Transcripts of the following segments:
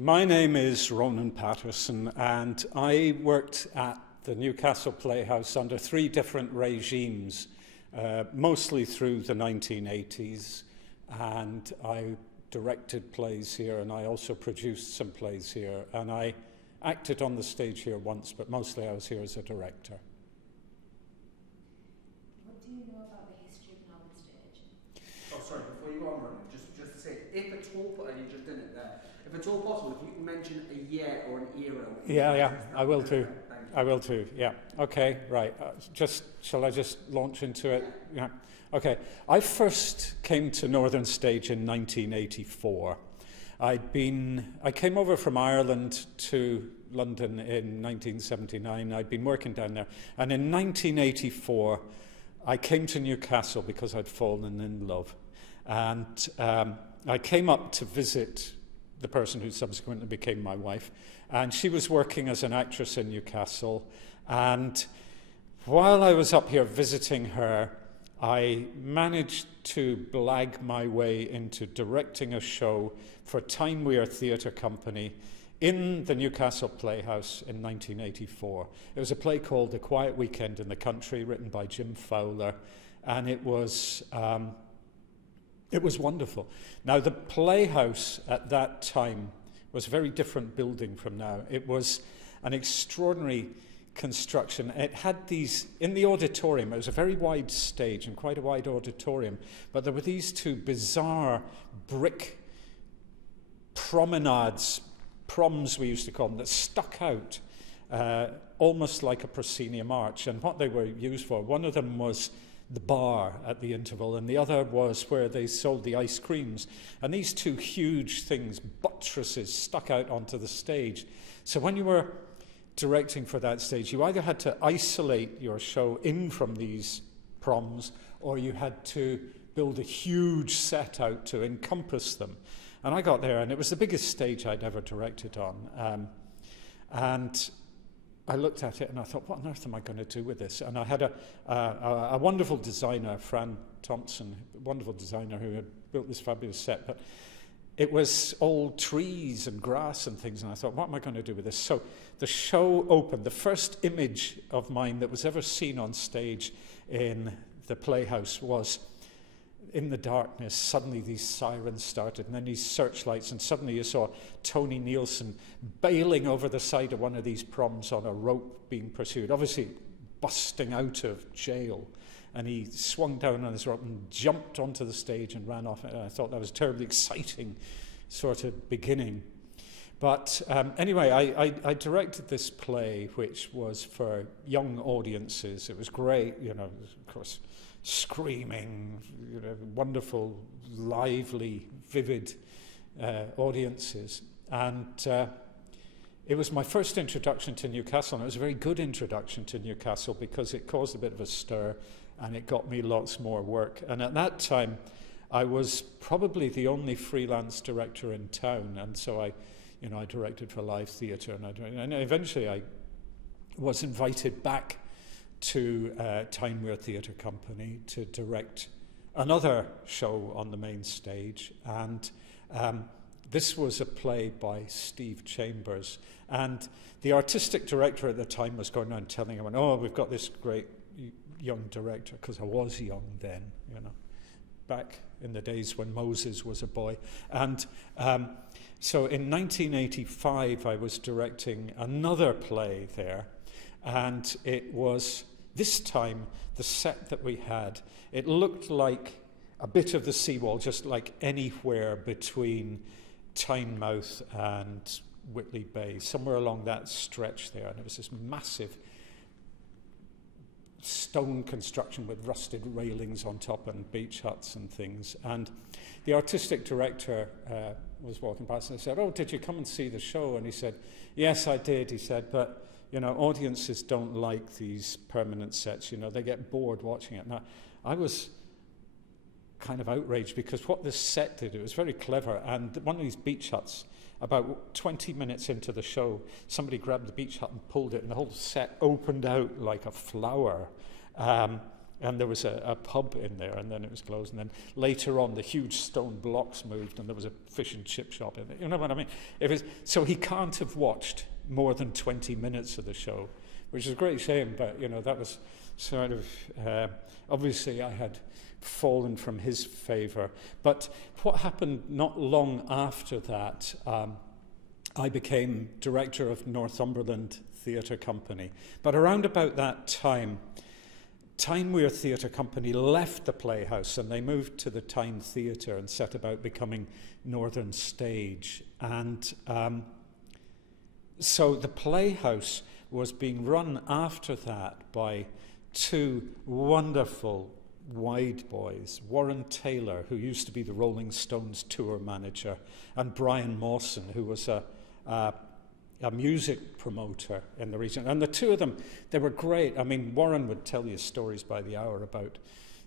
My name is Ronan Patterson, and I worked at the Newcastle Playhouse under three different regimes, mostly through the 1980s, and I directed plays here, and I also produced some plays here, and I acted on the stage here once, but mostly I was here as a director. What do you know about the history of Northern Stage? Oh, sorry, before you go on, Ronan, just to say, if at all, and you just did it there, if at all possible, if you can mention a year or an era. Yeah, I will too. I will too, yeah. Okay, right. Shall I just launch into it? Yeah. Okay. I first came to Northern Stage in 1984. I came over from Ireland to London in 1979. I'd been working down there. And in 1984, I came to Newcastle because I'd fallen in love. And I came up to visit the person who subsequently became my wife. And she was working as an actress in Newcastle. And while I was up here visiting her, I managed to blag my way into directing a show for Time Weir Theatre Company in the Newcastle Playhouse in 1984. It was a play called A Quiet Weekend in the Country, written by Jim Fowler, and it was wonderful. Now, the Playhouse at that time was a very different building from now. It was an extraordinary construction. It had these, in the auditorium, it was a very wide stage and quite a wide auditorium, but there were these two bizarre brick promenades, proms we used to call them, that stuck out almost like a proscenium arch. And what they were used for, one of them was the bar at the interval, and the other was where they sold the ice creams. And these two huge things, buttresses, stuck out onto the stage. So when you were directing for that stage, you either had to isolate your show in from these proms, or you had to build a huge set out to encompass them. And I got there, and it was the biggest stage I'd ever directed on. And I looked at it and I thought, what on earth am I going to do with this? And I had a wonderful designer, Fran Thompson, wonderful designer who had built this fabulous set, but it was all trees and grass and things, and I thought, what am I going to do with this? So the show opened. The first image of mine that was ever seen on stage in the Playhouse was, in the darkness, suddenly these sirens started, and then these searchlights, and suddenly you saw Tony Nielsen bailing over the side of one of these proms on a rope being pursued, obviously busting out of jail. And he swung down on his rope and jumped onto the stage and ran off. And I thought that was a terribly exciting sort of beginning. But anyway, I directed this play, which was for young audiences. It was great, you know, of course, screaming, you know, wonderful, lively, vivid audiences. And it was my first introduction to Newcastle, and it was a very good introduction to Newcastle because it caused a bit of a stir, and it got me lots more work. And at that time, I was probably the only freelance director in town, and so I directed for live theatre, and eventually I was invited back to Time Weir Theatre Company to direct another show on the main stage, and this was a play by Steve Chambers, and the artistic director at the time was going around telling everyone, oh, we've got this great young director, because I was young then, you know, back in the days when Moses was a boy. And so in 1985, I was directing another play there, and it was, this time, the set that we had, it looked like a bit of the seawall, just like anywhere between Tynemouth and Whitley Bay, somewhere along that stretch there. And it was this massive stone construction with rusted railings on top and beach huts and things. And the artistic director was walking past and I said, oh, did you come and see the show? And he said, yes, I did. He said, but you know, audiences don't like these permanent sets. You know, they get bored watching it. Now, I was kind of outraged because what this set did, it was very clever. And one of these beach huts, about 20 minutes into the show, somebody grabbed the beach hut and pulled it, and the whole set opened out like a flower. And there was a pub in there, and then it was closed. And then later on, the huge stone blocks moved, and there was a fish and chip shop in it. You know what I mean? So he can't have watched more than 20 minutes of the show, which is a great shame. But that was sort of obviously I had fallen from his favour. But what happened not long after that, I became director of Northumberland Theatre Company. But around about that time, Tyne-Wear Theatre Company left the Playhouse and they moved to the Tyne Theatre and set about becoming Northern Stage. And so the Playhouse was being run after that by two wonderful wide boys, Warren Taylor, who used to be the Rolling Stones tour manager, and Brian Mawson, who was a music promoter in the region. And the two of them, they were great. I mean, Warren would tell you stories by the hour about,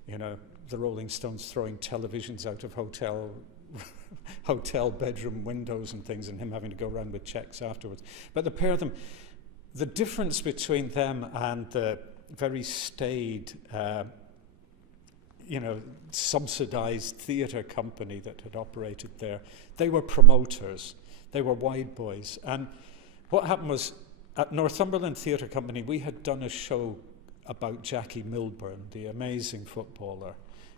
the Rolling Stones throwing televisions out of hotel bedroom windows and things, and him having to go around with checks afterwards. But the pair of them, the difference between them and the very staid, subsidized theatre company that had operated there, they were promoters. They were wide boys. And what happened was, at Northumberland Theatre Company, we had done a show about Jackie Milburn, the amazing footballer.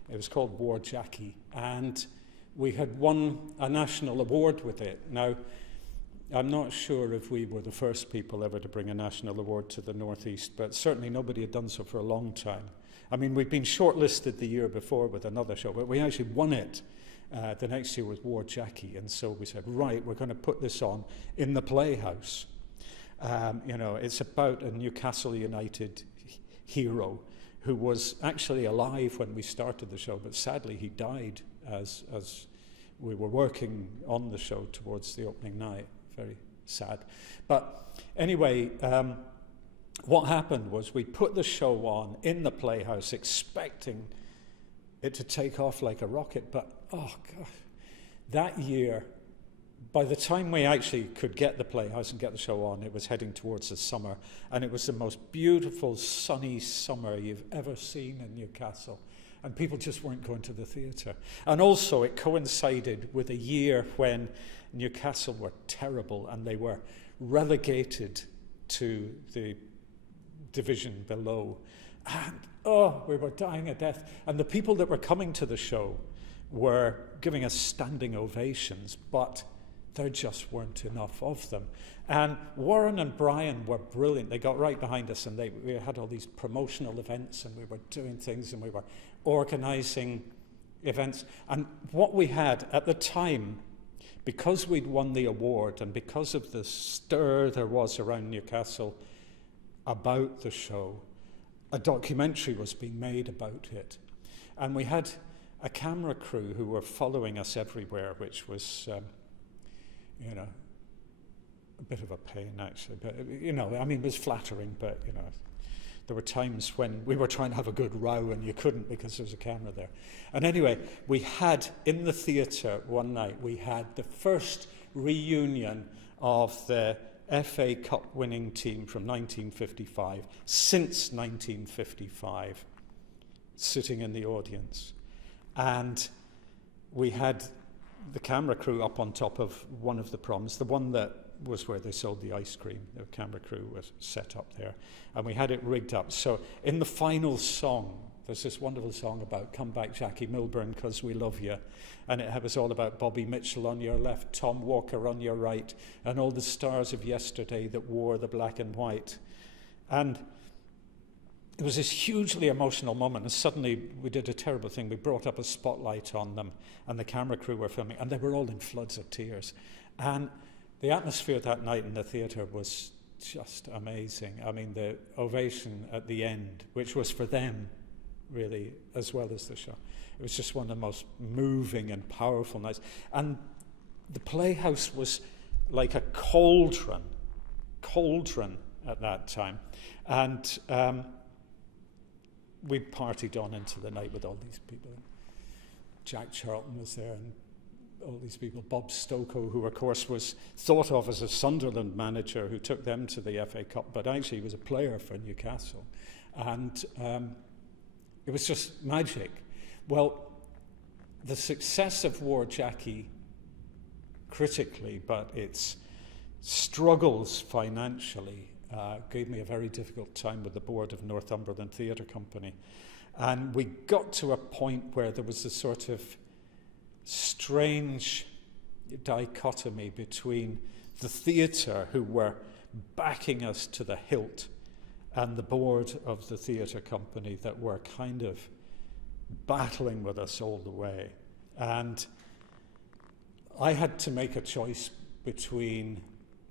It was called War Jackie, and we had won a national award with it. Now, I'm not sure if we were the first people ever to bring a national award to the Northeast, but certainly nobody had done so for a long time. I mean, we'd been shortlisted the year before with another show, but we actually won it the next year with War Jackie. And so we said, right, we're going to put this on in the Playhouse. It's about a Newcastle United hero who was actually alive when we started the show, but sadly he died as we were working on the show towards the opening night. Very sad. But anyway, what happened was we put the show on in the Playhouse expecting it to take off like a rocket, but oh God, that year, by the time we actually could get the Playhouse and get the show on, it was heading towards the summer, and it was the most beautiful sunny summer you've ever seen in Newcastle, and people just weren't going to the theatre. And also it coincided with a year when Newcastle were terrible and they were relegated to the division below. And we were dying of death. And the people that were coming to the show were giving us standing ovations, but there just weren't enough of them. And Warren and Brian were brilliant. They got right behind us, and we had all these promotional events, and we were doing things, and we were organising events. And what we had at the time, because we'd won the award and because of the stir there was around Newcastle about the show, a documentary was being made about it. And we had a camera crew who were following us everywhere, which was, a bit of a pain, actually. But, it was flattering, but, there were times when we were trying to have a good row and you couldn't because there was a camera there. And anyway, we had, in the theatre one night, we had the first reunion of the FA Cup winning team from 1955, since 1955, sitting in the audience. And we had the camera crew up on top of one of the proms, the one that was where they sold the ice cream. The camera crew was set up there, and we had it rigged up. So in the final song, there's this wonderful song about "Come Back, Jackie Milburn, 'Cause We Love You," and it was all about Bobby Mitchell on your left, Tom Walker on your right, and all the stars of yesterday that wore the black and white. And it was this hugely emotional moment, and suddenly we did a terrible thing. We brought up a spotlight on them, and the camera crew were filming, and they were all in floods of tears. And the atmosphere that night in the theatre was just amazing. I mean, the ovation at the end, which was for them, really, as well as the show. It was just one of the most moving and powerful nights. And the Playhouse was like a cauldron at that time. And we partied on into the night with all these people. Jack Charlton was there, and all these people. Bob Stokoe, who of course was thought of as a Sunderland manager who took them to the FA Cup, but actually he was a player for Newcastle. And it was just magic. Well, the success of War Jackie critically, but its struggles financially gave me a very difficult time with the board of Northumberland Theatre Company. And we got to a point where there was a sort of strange dichotomy between the theatre, who were backing us to the hilt, and the board of the theatre company that were kind of battling with us all the way. And I had to make a choice between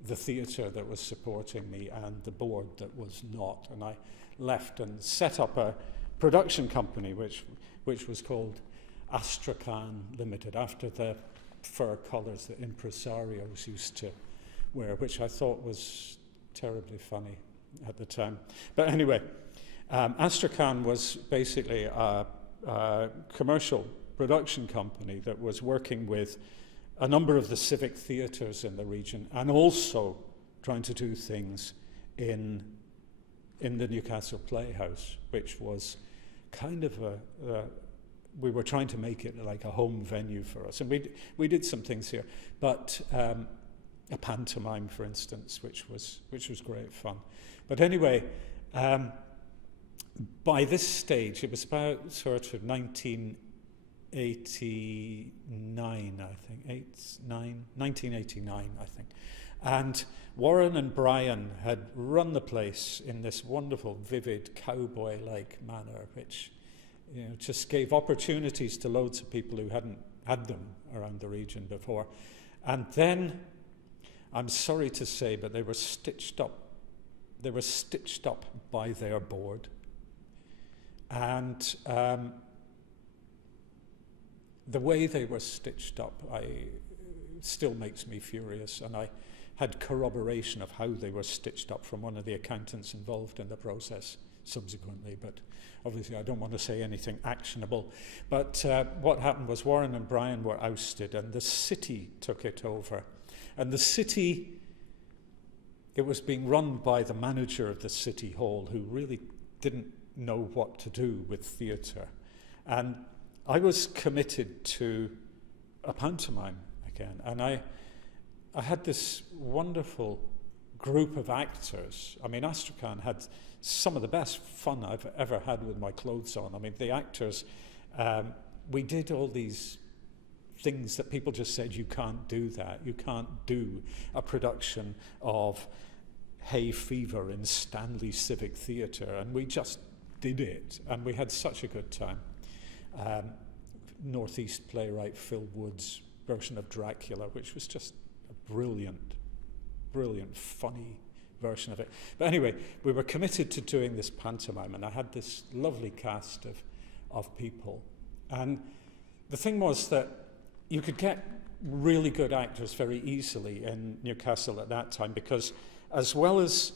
the theatre that was supporting me and the board that was not. And I left and set up a production company which was called Astrakhan Limited, after the fur collars that impresarios used to wear, which I thought was terribly funny at the time. But anyway, Astrakhan was basically a commercial production company that was working with a number of the civic theatres in the region, and also trying to do things in the Newcastle Playhouse, which was kind of we were trying to make it like a home venue for us. And we did some things here, but a pantomime, for instance, which was great fun. But anyway, by this stage, it was about sort of 1989, I think, 1989, I think. And Warren and Brian had run the place in this wonderful, vivid, cowboy-like manner, which just gave opportunities to loads of people who hadn't had them around the region before. And then, I'm sorry to say, but they were stitched up. They were stitched up by their board. And the way they were stitched up still makes me furious, and I had corroboration of how they were stitched up from one of the accountants involved in the process subsequently, but obviously I don't want to say anything actionable. But what happened was Warren and Brian were ousted, and the city took it over. And the city, it was being run by the manager of the city hall, who really didn't know what to do with theatre. And I was committed to a pantomime again, and I had this wonderful group of actors. I mean, Astrakhan had some of the best fun I've ever had with my clothes on. I mean, the actors, we did all these things that people just said, you can't do that. You can't do a production of Hay Fever in Stanley Civic Theatre, and we just did it, and we had such a good time. Northeast playwright Phil Wood's version of Dracula, which was just a brilliant, funny version of it. But anyway, we were committed to doing this pantomime, and I had this lovely cast of people. And the thing was that you could get really good actors very easily in Newcastle at that time, because as well as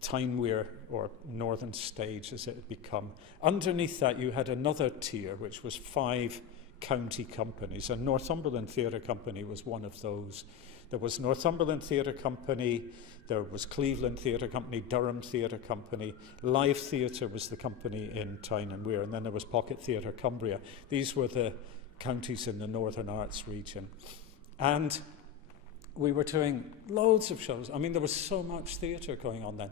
Tyneweir, or Northern Stage as it had become, underneath that you had another tier, which was 5 county companies, and Northumberland Theatre Company was one of those. There was Northumberland Theatre Company, there was Cleveland Theatre Company, Durham Theatre Company, Live Theatre was the company in Tyne and Wear, and then there was Pocket Theatre Cumbria. These were the counties in the Northern Arts region. And we were doing loads of shows. I mean, there was so much theatre going on then.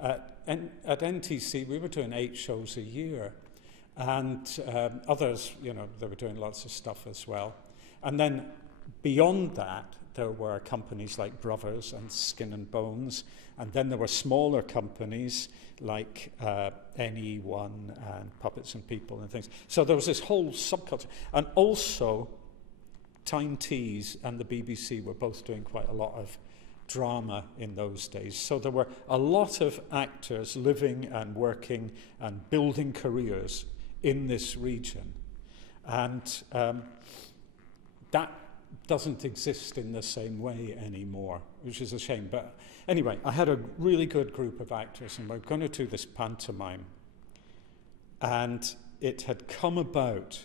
At NTC, we were doing 8 shows a year. And others, they were doing lots of stuff as well. And then beyond that, there were companies like Brothers and Skin and Bones. And then there were smaller companies like NE1 and Puppets and People and things. So there was this whole subculture. And also, Tyne Tees and the BBC were both doing quite a lot of drama in those days. So there were a lot of actors living and working and building careers in this region. And that doesn't exist in the same way anymore, which is a shame. But anyway, I had a really good group of actors, and we're going to do this pantomime. And it had come about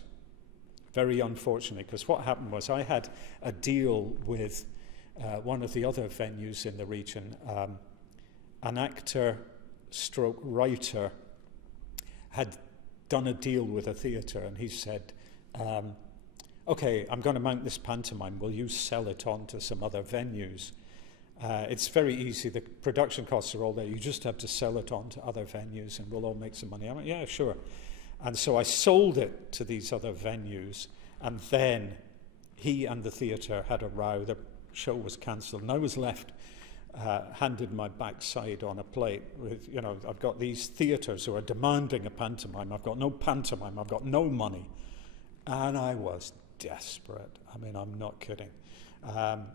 very unfortunately, because what happened was I had a deal with one of the other venues in the region. An actor stroke writer had done a deal with a theatre, and he said, okay, I'm going to mount this pantomime, will you sell it on to some other venues? It's very easy, the production costs are all there, you just have to sell it on to other venues and we'll all make some money. I went, yeah, sure. And so I sold it to these other venues, and then he and the theatre had a row, the show was cancelled, and I was left handed my backside on a plate with, you know, I've got these theatres who are demanding a pantomime, I've got no pantomime, I've got no money, and I was desperate. I mean, I'm not kidding. I'm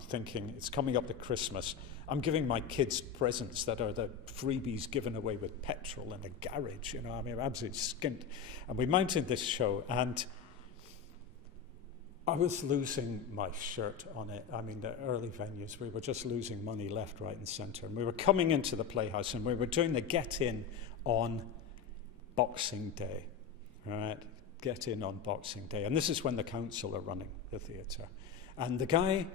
thinking, it's coming up to Christmas. I'm giving my kids presents that are the freebies given away with petrol in a garage. You know, I mean, I'm absolutely skint. And we mounted this show, and I was losing my shirt on it. I mean, the early venues, we were just losing money left, right, and centre. And we were coming into the Playhouse, and we were doing the get-in on Boxing Day, right? Get in on Boxing Day. And this is when the council are running the theatre. And the guy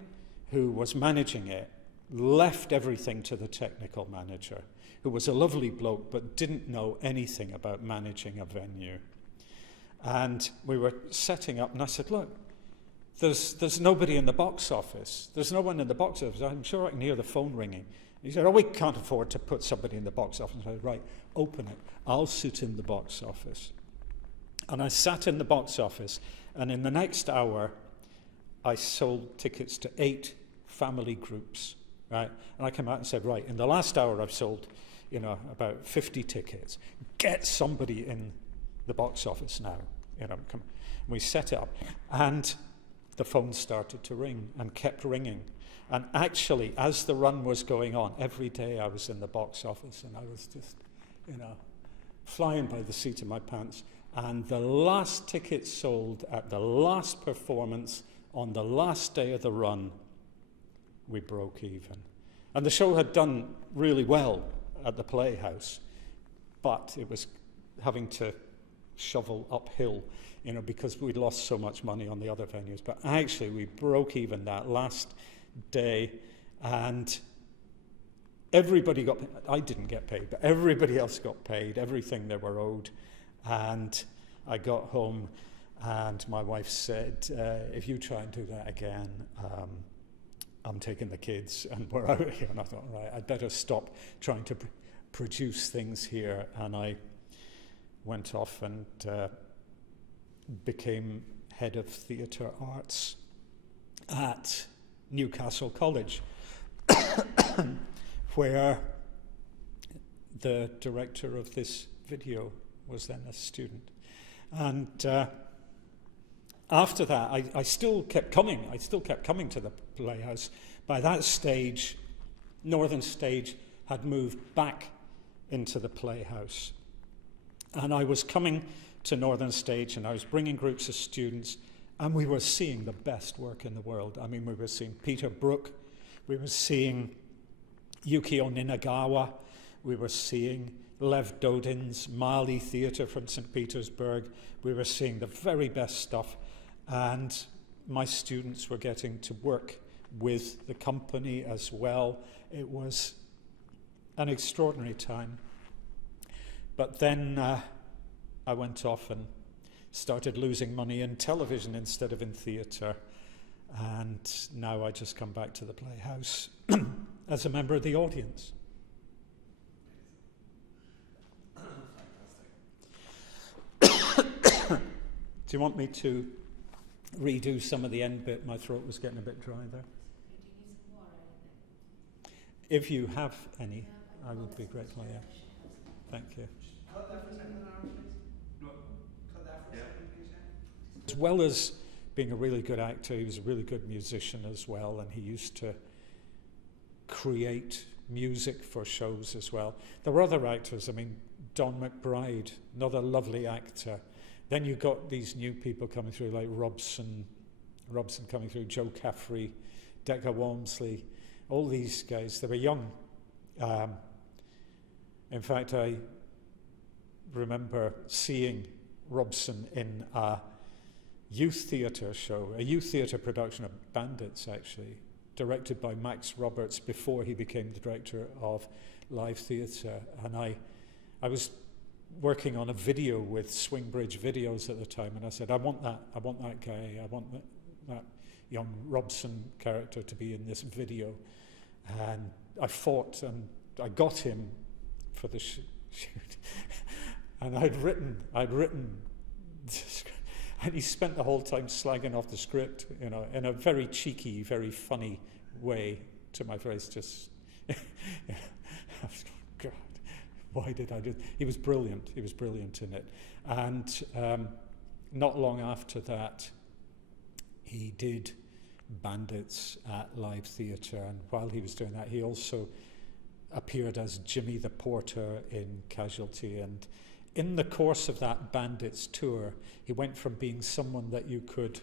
who was managing it left everything to the technical manager, who was a lovely bloke but didn't know anything about managing a venue. And we were setting up, and I said, look, there's nobody in the box office. There's no one in the box office. I'm sure I can hear the phone ringing. He said, oh, we can't afford to put somebody in the box office. I said, right, open it. I'll sit in the box office. And I sat in the box office, and in the next hour, I sold tickets to 8 family groups, right? And I came out and said, right, in the last hour I've sold, you know, about 50 tickets. Get somebody in the box office now. You know, come. And we set it up, and the phone started to ring and kept ringing. And actually, as the run was going on, every day I was in the box office, and I was just, you know, flying by the seat of my pants. And the last ticket sold at the last performance on the last day of the run, we broke even. And the show had done really well at the Playhouse, but it was having to shovel uphill, you know, because we'd lost so much money on the other venues. But actually, we broke even that last day, and everybody got paid. I didn't get paid, but everybody else got paid, everything they were owed. And I got home, and my wife said, if you try and do that again, I'm taking the kids and we're out of here. And I thought, right, I'd better stop trying to produce things here. And I went off and became head of theatre arts at Newcastle College, where the director of this video was then a student. And after that, I still kept coming. I still kept coming to the Playhouse. By that stage, Northern Stage had moved back into the Playhouse. And I was coming to Northern Stage, and I was bringing groups of students, and we were seeing the best work in the world. I mean, we were seeing Peter Brook, we were seeing Yukio Ninagawa, we were seeing Lev Dodin's Mali Theatre from St. Petersburg. We were seeing the very best stuff, and my students were getting to work with the company as well. It was an extraordinary time. But then I went off and started losing money in television instead of in theatre, and now I just come back to the Playhouse as a member of the audience. Do you want me to redo some of the end bit? My throat was getting a bit dry there. If you have any, I would be grateful, yeah. Thank you. Cut that for a second, Aaron, please. No. Cut that for a second, please, yeah. As well as being a really good actor, he was a really good musician as well, and he used to create music for shows as well. There were other actors, I mean, Don McBride, another lovely actor. Then you got these new people coming through, like Robson coming through, Joe Caffrey, Decca Walmsley, all these guys. They were young. In fact, I remember seeing Robson in a youth theatre show, a youth theatre production of Bandits, actually, directed by Max Roberts before he became the director of live theatre. And I I was working on a video with Swingbridge Videos at the time, and I said, I want that guy, I want that young Robson character to be in this video. And I fought, and I got him for the shoot. And I'd written the script, and he spent the whole time slagging off the script, you know, in a very cheeky, very funny way to my face. Just, you know, I was going, God, why did I do? He was brilliant. He was brilliant in it. And not long after that, he did Bandits at Live Theatre, and while he was doing that, he also appeared as Jimmy the Porter in Casualty. And in the course of that Bandits tour, he went from being someone that you could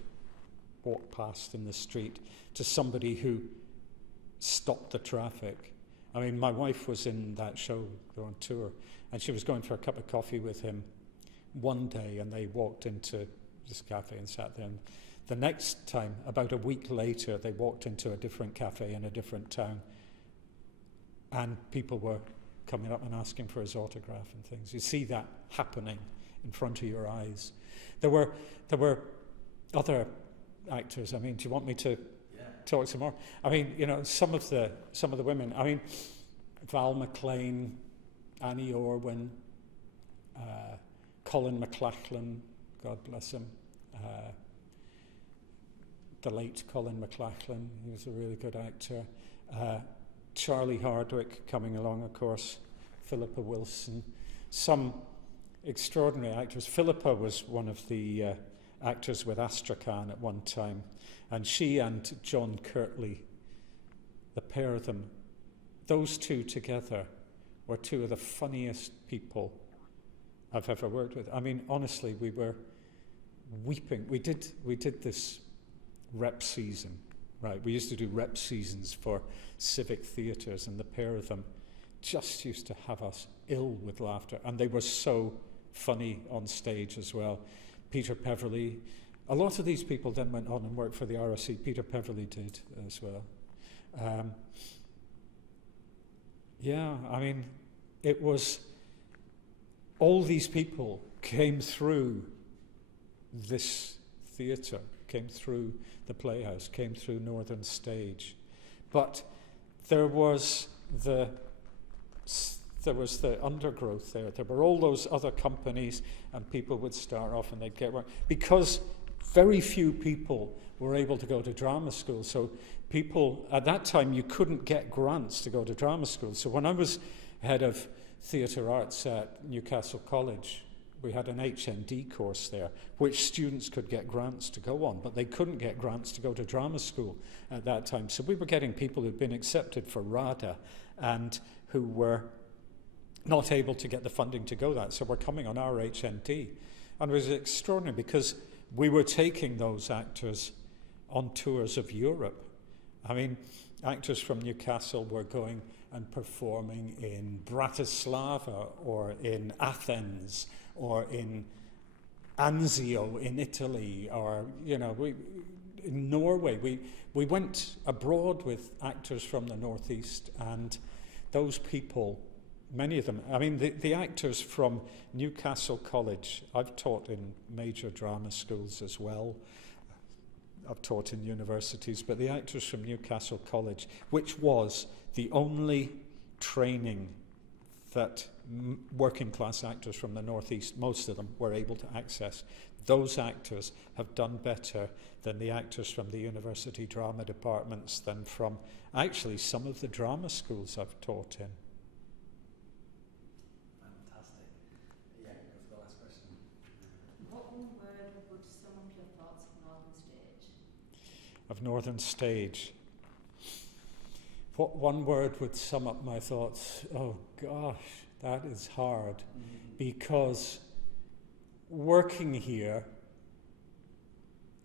walk past in the street to somebody who stopped the traffic. I mean, my wife was in that show, on tour, and she was going for a cup of coffee with him one day, and they walked into this cafe and sat there. And the next time, about a week later, they walked into a different cafe in a different town, and people were coming up and asking for his autograph and things. You see that happening in front of your eyes. There were other actors. I mean, do you want me to talk some more? I mean, you know, some of the women. I mean, Val McLean, Annie Orwin, Colin McLachlan, God bless him. The late Colin McLachlan, he was a really good actor. Charlie Hardwick coming along, of course. Philippa Wilson. Some extraordinary actors. Philippa was one of the actors with Astrakhan at one time, and she and John Kirtley, the pair of them, those two together were two of the funniest people I've ever worked with. I mean, honestly, we were weeping. We did this rep season, right? We used to do rep seasons for civic theatres, and the pair of them just used to have us ill with laughter, and they were so funny on stage as well. Peter Peverley, a lot of these people then went on and worked for the RSC. Peter Peverley did as well. Yeah, I mean, it was, all these people came through this theatre, came through the Playhouse, came through Northern Stage. But there was the undergrowth there. There were all those other companies, and people would start off and they'd get work. Because very few people were able to go to drama school. So people, at that time, you couldn't get grants to go to drama school. So when I was head of theatre arts at Newcastle College, we had an HND course there, which students could get grants to go on, but they couldn't get grants to go to drama school at that time. So we were getting people who'd been accepted for RADA and who were not able to get the funding to go that. So we're coming on our HND. And it was extraordinary because we were taking those actors on tours of Europe. I mean, actors from Newcastle were going and performing in Bratislava or in Athens or in Anzio in Italy, or, you know, in Norway. We went abroad with actors from the Northeast, and those people, many of them, I mean, the actors from Newcastle College, I've taught in major drama schools as well. I've taught in universities, but the actors from Newcastle College, which was the only training that working class actors from the Northeast, most of them, were able to access. Those actors have done better than the actors from the university drama departments, than from actually some of the drama schools I've taught in. Fantastic. Yeah, go for the last question. What one word would sum up your thoughts of Northern Stage? Of Northern Stage. What one word would sum up my thoughts? Oh gosh, that is hard, because working here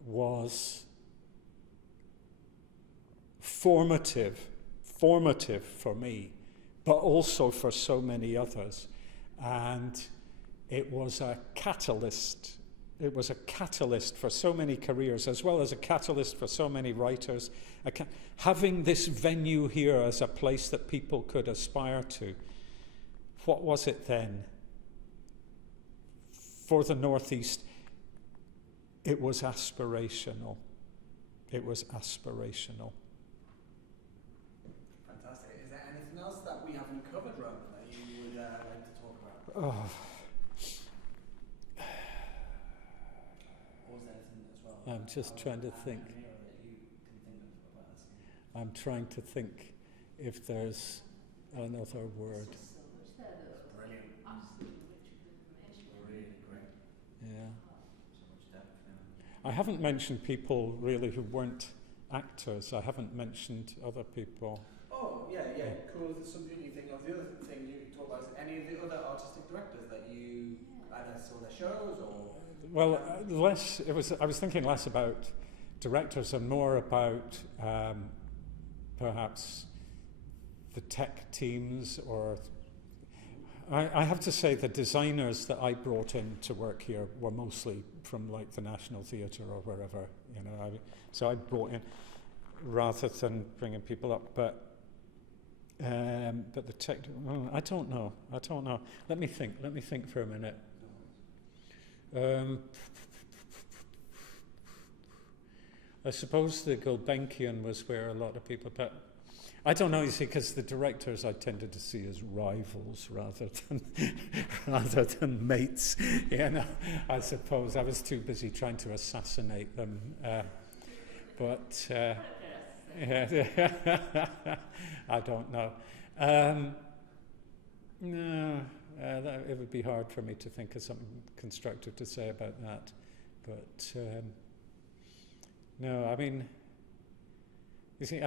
was formative for me, but also for so many others. And it was a catalyst. It was a catalyst for so many careers, as well as a catalyst for so many writers. Having this venue here as a place that people could aspire to. What was it then? for the Northeast, it was aspirational. It was aspirational. Fantastic. Is there anything else that we haven't covered, Ronan, that you would like to talk about? Oh, Or is there anything as well? I'm just trying to think. That you can think of about asking? I'm trying to think if there's another word. There's so much there that was Brilliant. absolutely rich with information. Really great. Yeah. So much depth. I haven't mentioned people really who weren't actors. I haven't mentioned other people. Oh, yeah, cool. There's something you think of. The other thing you talk about is any of the other artistic directors that you either saw their shows or... Well, less. I was thinking less about directors and more about perhaps the tech teams, or I have to say the designers that I brought in to work here were mostly from like the National Theatre or wherever, you know. So I brought in rather than bringing people up, but the tech. Well, I don't know. Let me think for a minute. I suppose the Gulbenkian was where a lot of people, but I don't know, you see, because the directors I tended to see as rivals rather than mates. You know, I suppose I was too busy trying to assassinate them. Yeah, I don't know. No, it would be hard for me to think of something constructive to say about that. But no, I mean, you see,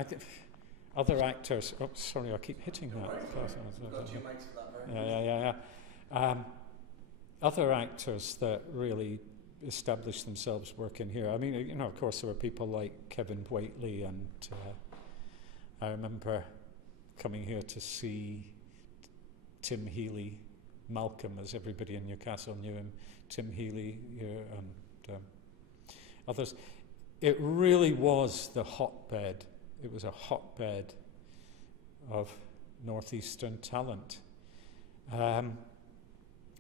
other actors. Oh, sorry, I keep hitting that. Yeah. Other actors that really established themselves working here. I mean, you know, of course, there were people like Kevin Whately, and I remember coming here to see Tim Healy, Malcolm, as everybody in Newcastle knew him. Tim Healy here and others. It really was the hotbed. It was a hotbed of northeastern talent.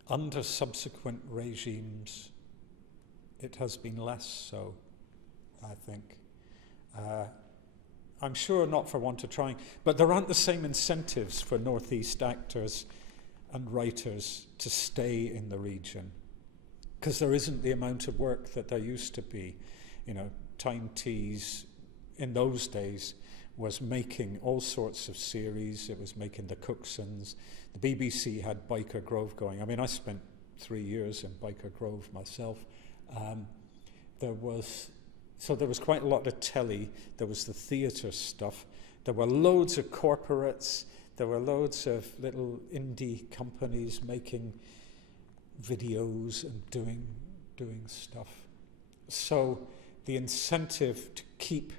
Under subsequent regimes, it has been less so, I think. I'm sure not for want of trying, but there aren't the same incentives for northeast actors and writers to stay in the region, because there isn't the amount of work that there used to be. You know, Time Tease in those days was making all sorts of series. It was making the Cooksons. The BBC had Biker Grove going. I mean, I spent 3 years in Biker Grove myself. There was quite a lot of telly. There was the theatre stuff. There were loads of corporates. There were loads of little indie companies making videos and doing stuff. So the incentive to keep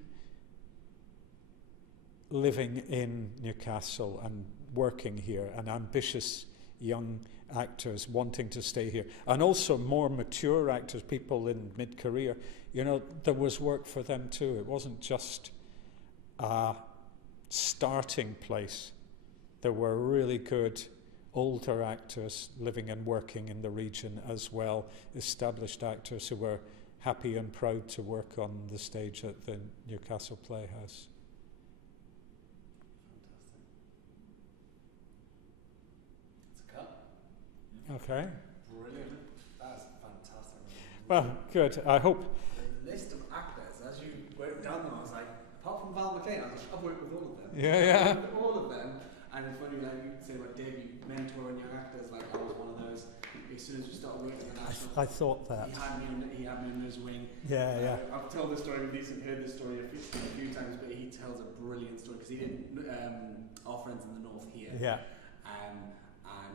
living in Newcastle and working here, and ambitious young actors wanting to stay here, and also more mature actors, people in mid-career, you know, there was work for them too. It wasn't just a starting place. There were really good older actors living and working in the region as well, established actors who were happy and proud to work on the stage at the Newcastle Playhouse. Okay. Brilliant. That's fantastic. Well, good. I hope. The list of actors, as you went down them, I was like, apart from Val McLean, I was like, I've worked with all of them. Yeah. With all of them. And it's funny, like you say about Dave, you mentoring your actors, like I was one of those. As soon as we started working with National, I thought that. He had me under his wing. Yeah. I've told this story with and heard this story a few times, but he tells a brilliant story because he did Our Friends in the North here. Yeah. And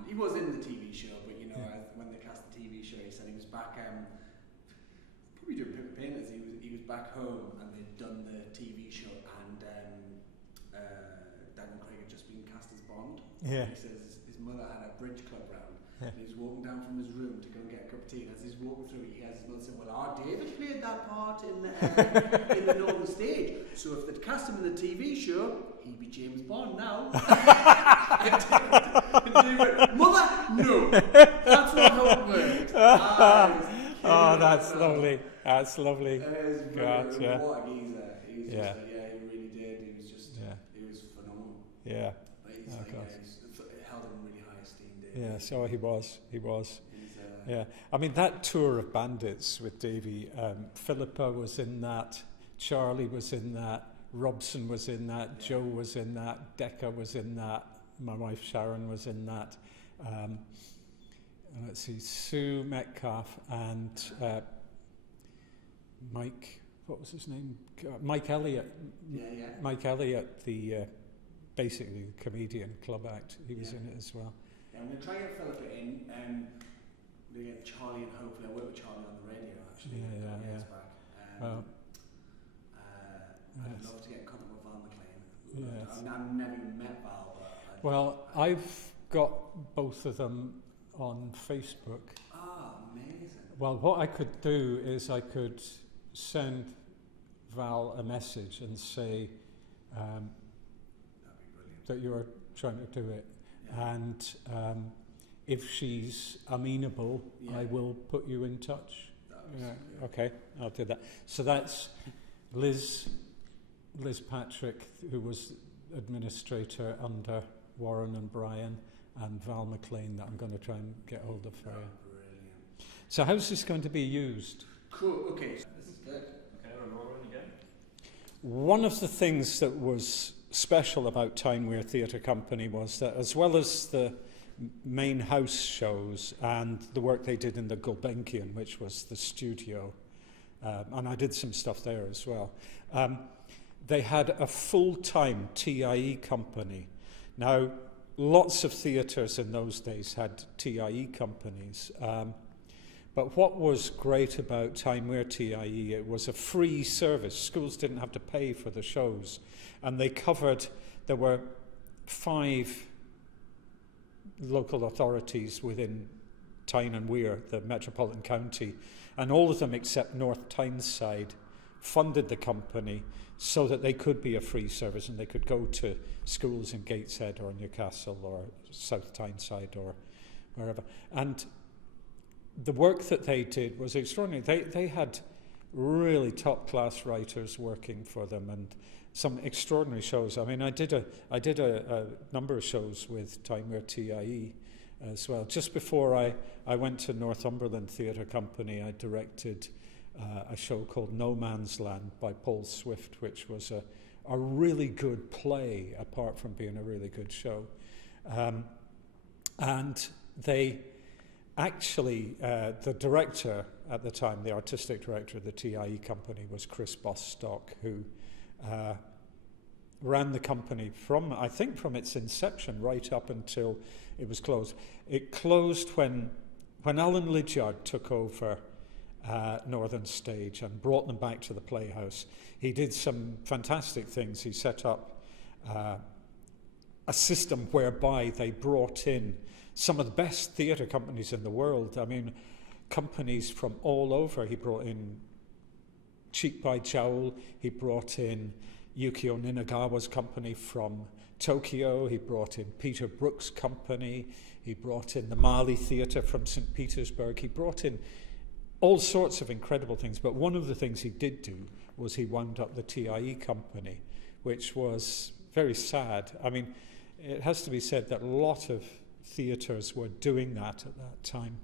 he was in the TV show, but you know, when they cast the TV show, he said he was back, probably doing Pippa Painters. He was back home, and they'd done the TV show, and Daniel Craig had just been cast as Bond. Yeah. He says his mother had a bridge club round, Yeah. and he was walking down from his room to go and get a cup of tea. And as he's walking through, he has his mother say, "Well, our David played that part in the Northern Stage. So if they'd cast him in the TV show, he'd be James Bond now." And David went, "Mother, no, that's not how it works." Oh, that's lovely. That's lovely. It was God, brilliant. yeah. What a geezer. He was Yeah. just like, yeah, he really did. He was just, Yeah. he was phenomenal. Yeah. But he's Oh, like, God. it held him in really high esteem, Davey. Yeah, so he was. He's, Yeah. I mean, that tour of Bandits with Davy, Philippa was in that, Charlie was in that, Robson was in that, Yeah. Joe was in that, Decca was in that, my wife Sharon was in that. Let's see, Sue Metcalf and Mike, what was his name? Mike Elliott. Yeah. Mike Elliott, the basically the comedian club act, he was in it as well. Yeah, I'm going to try and get Philippa in. We get Charlie, and hopefully I work with Charlie on the radio actually. Yeah. Back. Well, I'd yes. love to get in contact with Val McLean. Yes. I've never even met Val, but well, I've got both of them on Facebook. Amazing. Well, what I could do is I could send Val a message and say That'd be brilliant. that you're trying to do it. Yeah. And if she's amenable, I will put you in touch. That'd be Yeah, super. okay, I'll do that. So that's Liz Patrick, who was administrator under Warren and Brian, and Val McLean that I'm going to try and get hold of for you. Brilliant. So how's this going to be used? Cool, okay. This is good. Okay, we're rolling again. One of the things that was special about Tyne-Wear Theatre Company was that, as well as the main house shows and the work they did in the Gulbenkian, which was the studio, and I did some stuff there as well, they had a full-time TIE company. Now, lots of theatres in those days had TIE companies, but what was great about Tyne-Wear TIE, it was a free service. Schools didn't have to pay for the shows, and they covered, there were 5 local authorities within Tyne and Wear, the metropolitan county, and all of them except North Tyneside funded the company so that they could be a free service and they could go to schools in Gateshead or Newcastle or South Tyneside or wherever. And the work that they did was extraordinary. They had really top-class writers working for them and some extraordinary shows. I mean, I did a number of shows with Tyne-Wear TIE as well. Just before I went to Northumberland Theatre Company, I directed a show called No Man's Land by Paul Swift, which was a really good play, apart from being a really good show. And they actually, the director at the time, the artistic director of the TIE company was Chris Bostock, who ran the company from, I think, from its inception right up until it was closed. It closed when Alan Lydiard took over Northern Stage and brought them back to the Playhouse. He did some fantastic things. He set up a system whereby they brought in some of the best theatre companies in the world. I mean, companies from all over. He brought in Cheek by Jowl. He brought in Yukio Ninagawa's company from Tokyo. He brought in Peter Brook's company. He brought in the Mali Theatre from St. Petersburg. He brought in all sorts of incredible things. But one of the things he did do was he wound up the TIE company, which was very sad. I mean, it has to be said that a lot of theatres were doing that at that time.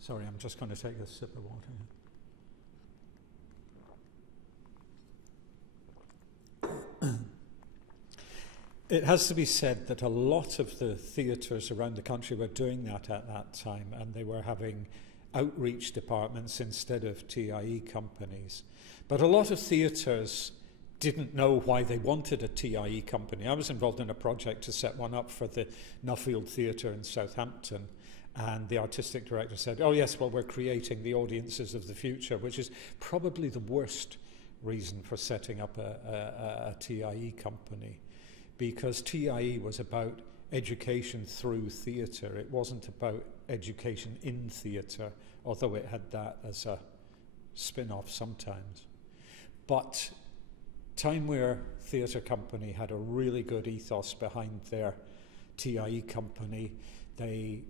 Sorry, I'm just going to take a sip of water. It has to be said that a lot of the theatres around the country were doing that at that time, and they were having outreach departments instead of TIE companies. But a lot of theatres didn't know why they wanted a TIE company. I was involved in a project to set one up for the Nuffield Theatre in Southampton, and the artistic director said, oh yes, well, we're creating the audiences of the future, which is probably the worst reason for setting up a TIE company, because TIE was about education through theatre. It wasn't about education in theatre, although it had that as a spin-off sometimes. But Tyne-Wear Theatre Company had a really good ethos behind their TIE company. They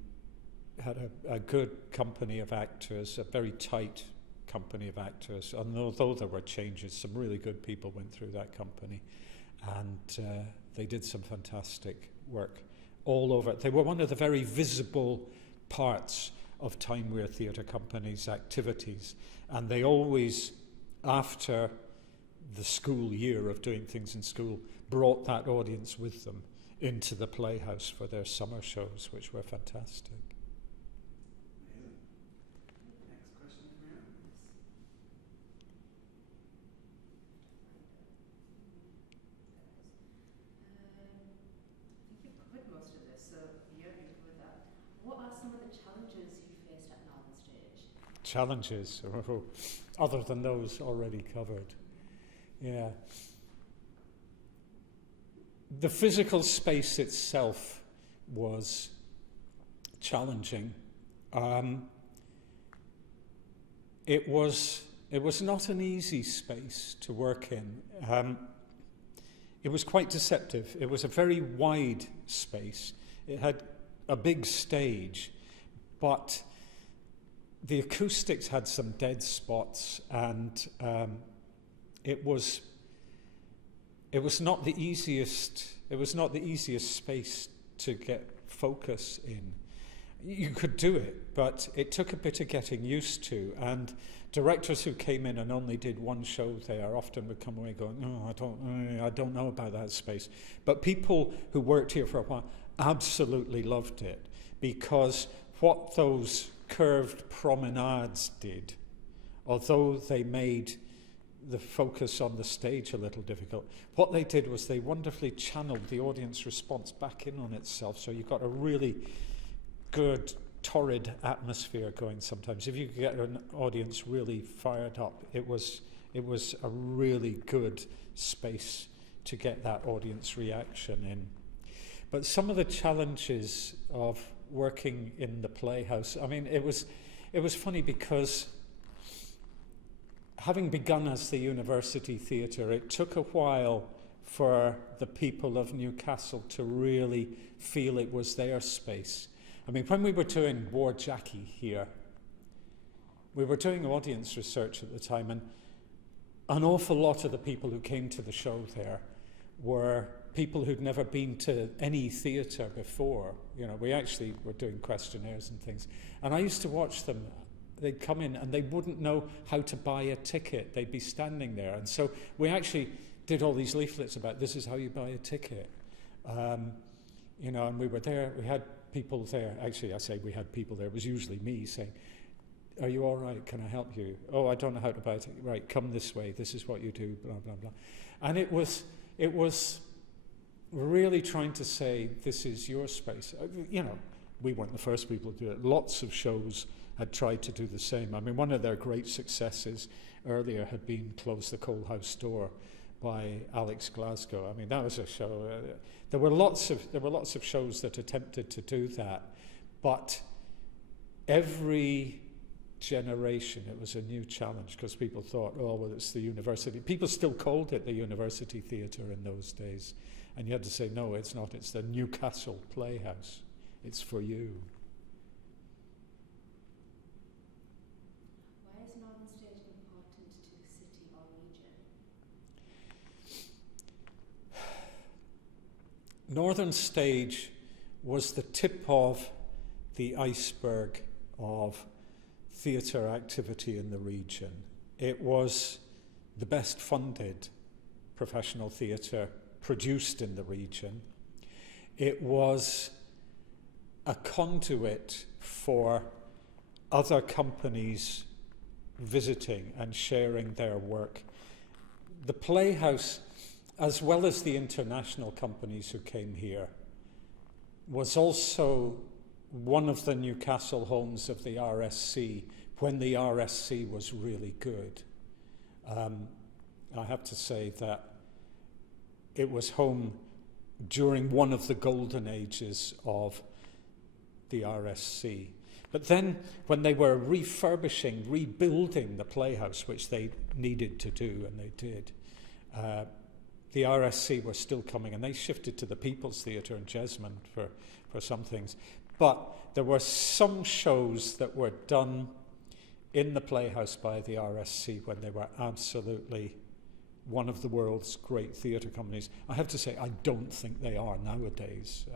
had a good company of actors, a very tight company of actors. And although there were changes, some really good people went through that company, and they did some fantastic work all over. They were one of the very visible parts of Time Weir Theatre Company's activities, and they always, after the school year of doing things in school, brought that audience with them into the Playhouse for their summer shows, which were fantastic. Next question from you. I think you've covered most of this, so you covered that. What are some of the challenges you faced at Northern Stage? Challenges, other than those already covered. Yeah. The physical space itself was challenging. It was not an easy space to work in. It was quite deceptive. It was a very wide space. It had a big stage, but the acoustics had some dead spots, and it was not the easiest. It was not the easiest space to get focus in. You could do it, but it took a bit of getting used to. And directors who came in and only did one show there often would come away going, "Oh, I don't know about that space." But people who worked here for a while absolutely loved it, because what those curved promenades did, although they made the focus on the stage a little difficult, what they did was they wonderfully channeled the audience response back in on itself, so you got a really good torrid atmosphere going sometimes. If you could get an audience really fired up, it was a really good space to get that audience reaction in. But some of the challenges of working in the Playhouse, I mean, it was funny because having begun as the university theatre, it took a while for the people of Newcastle to really feel it was their space. I mean, when we were doing War Jackie here, we were doing audience research at the time, and an awful lot of the people who came to the show there were people who'd never been to any theatre before. You know, we actually were doing questionnaires and things. And I used to watch them. They'd come in and they wouldn't know how to buy a ticket. They'd be standing there. And so we actually did all these leaflets about this is how you buy a ticket. You know, and we were there. We had people there. Actually, I say we had people there. It was usually me saying, "Are you all right? Can I help you? Oh, I don't know how to buy a ticket. Right, come this way. This is what you do, blah, blah, blah." And it was really trying to say, this is your space. You know, we weren't the first people to do it. Lots of shows had tried to do the same. I mean, one of their great successes earlier had been Close the Coal House Door by Alex Glasgow. I mean, that was a show. There were lots of shows that attempted to do that, but every generation it was a new challenge, because people thought, oh, well, it's the university. People still called it the university theatre in those days, and you had to say, no, it's not. It's the Newcastle Playhouse. It's for you. Why is Northern Stage important to the city or region? Northern Stage was the tip of the iceberg of theatre activity in the region. It was the best funded professional theatre produced in the region. It was a conduit for other companies visiting and sharing their work. The Playhouse, as well as the international companies who came here, was also one of the Newcastle homes of the RSC when the RSC was really good. I have to say that it was home during one of the golden ages of the RSC. But then when they were rebuilding the Playhouse, which they needed to do, and they did, the RSC were still coming, and they shifted to the People's Theatre in Jesmond for some things. But there were some shows that were done in the Playhouse by the RSC when they were absolutely one of the world's great theatre companies. I have to say, I don't think they are nowadays.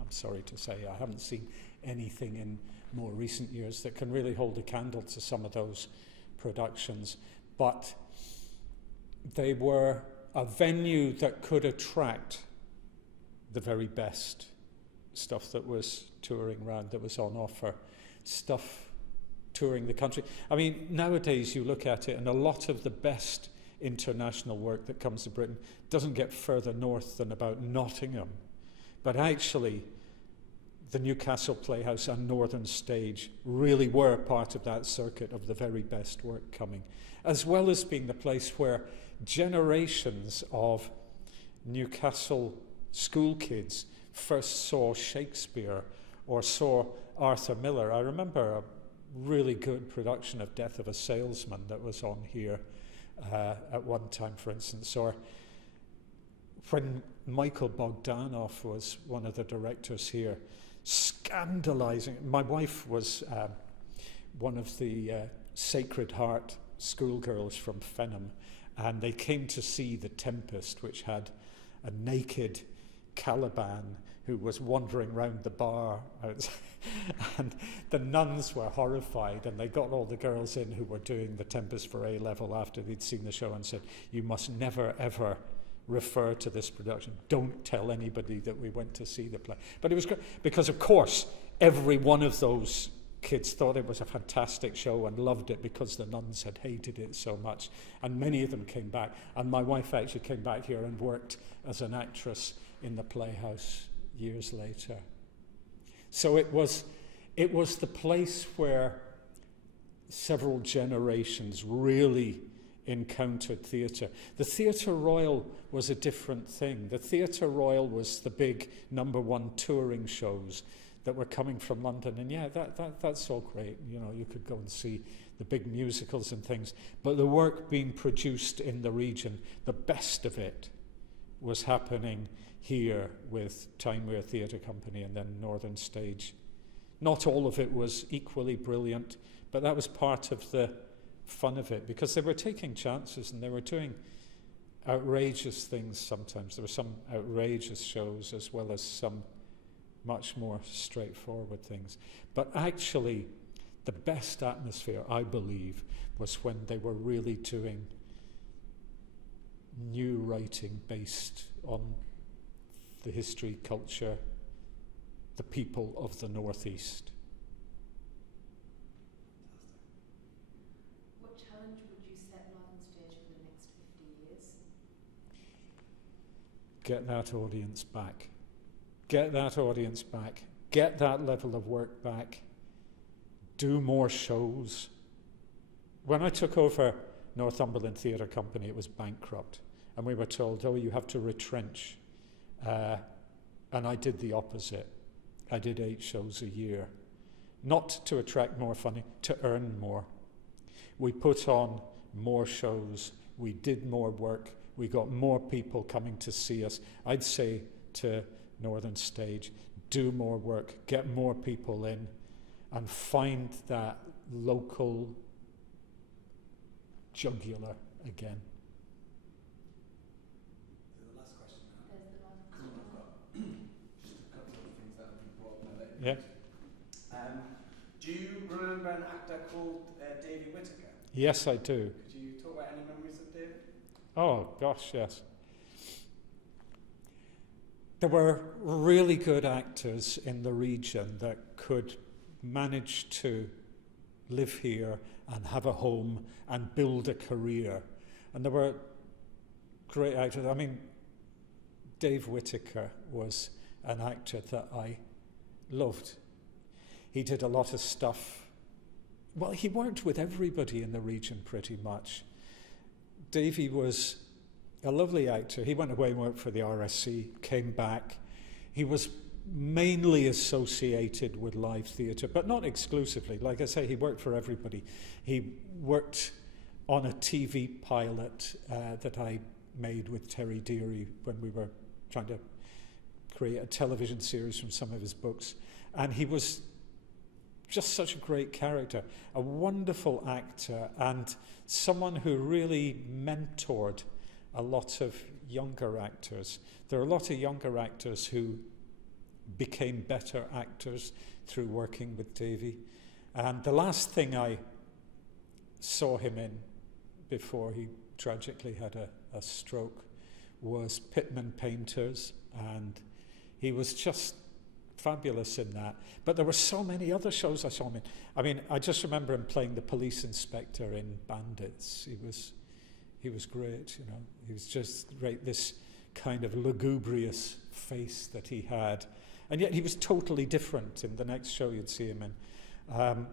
I'm sorry to say, I haven't seen anything in more recent years that can really hold a candle to some of those productions. But they were a venue that could attract the very best stuff that was touring around, that was on offer, stuff touring the country. I mean, nowadays you look at it and a lot of the best international work that comes to Britain doesn't get further north than about Nottingham. But actually, the Newcastle Playhouse and Northern Stage really were part of that circuit of the very best work coming, as well as being the place where generations of Newcastle school kids first saw Shakespeare or saw Arthur Miller. I remember a really good production of Death of a Salesman that was on here at one time, for instance, or when Michael Bogdanov was one of the directors here, scandalizing. My wife was one of the Sacred Heart schoolgirls from Fenham, and they came to see The Tempest, which had a naked Caliban who was wandering round the bar. And the nuns were horrified, and they got all the girls in who were doing The Tempest for A-level after they'd seen the show and said, "You must never, ever refer to this production. Don't tell anybody that we went to see the play." But it was great, because of course every one of those kids thought it was a fantastic show and loved it because the nuns had hated it so much. And many of them came back. And my wife actually came back here and worked as an actress in the Playhouse years later. So it was the place where several generations really encountered theatre. The Theatre Royal was a different thing. The Theatre Royal was the big #1 touring shows that were coming from London, and yeah, that's all great. You know, you could go and see the big musicals and things, but the work being produced in the region, the best of it was happening here with Tynemere Theatre Company and then Northern Stage. Not all of it was equally brilliant, but that was part of the fun of it, because they were taking chances and they were doing outrageous things sometimes. There were some outrageous shows as well as some much more straightforward things. But actually, the best atmosphere, I believe, was when they were really doing new writing based on the history, culture, the people of the Northeast. What challenge would you set Northern Stage for the next 50 years? Get that audience back. Get that audience back. Get that level of work back. Do more shows. When I took over Northumberland Theatre Company, it was bankrupt. And we were told, oh, you have to retrench. And I did the opposite. I did 8 shows a year. Not to attract more funding, to earn more. We put on more shows. We did more work. We got more people coming to see us. I'd say to Northern Stage, do more work, get more people in, and find that local jugular again. The last question now. There's the last Because question. I've got just a couple of things that have been brought up later. Yeah. Do you remember an actor called Davy Whitaker? Yes, I do. Could you talk about any memories of David? Oh, gosh, yes. There were really good actors in the region that could manage to live here and have a home and build a career. And there were great actors. I mean, Dave Whitaker was an actor that I loved. He did a lot of stuff. Well, he worked with everybody in the region pretty much. Davey was a lovely actor. He went away and worked for the RSC, came back. He was mainly associated with live theatre, but not exclusively. Like I say, he worked for everybody. He worked on a TV pilot that I made with Terry Deary when we were trying to create a television series from some of his books. And he was just such a great character, a wonderful actor, and someone who really mentored a lot of younger actors. There are a lot of younger actors who became better actors through working with Davy. And the last thing I saw him in before he tragically had a stroke was Pitman Painters, and he was just fabulous in that. But there were so many other shows I saw him in. I mean, I just remember him playing the police inspector in Bandits. He was great, you know. He was just great, this kind of lugubrious face that he had. And yet he was totally different in the next show you'd see him in.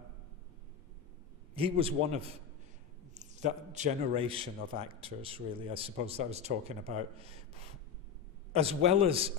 He was one of that generation of actors, really, I suppose, that I was talking about. As well as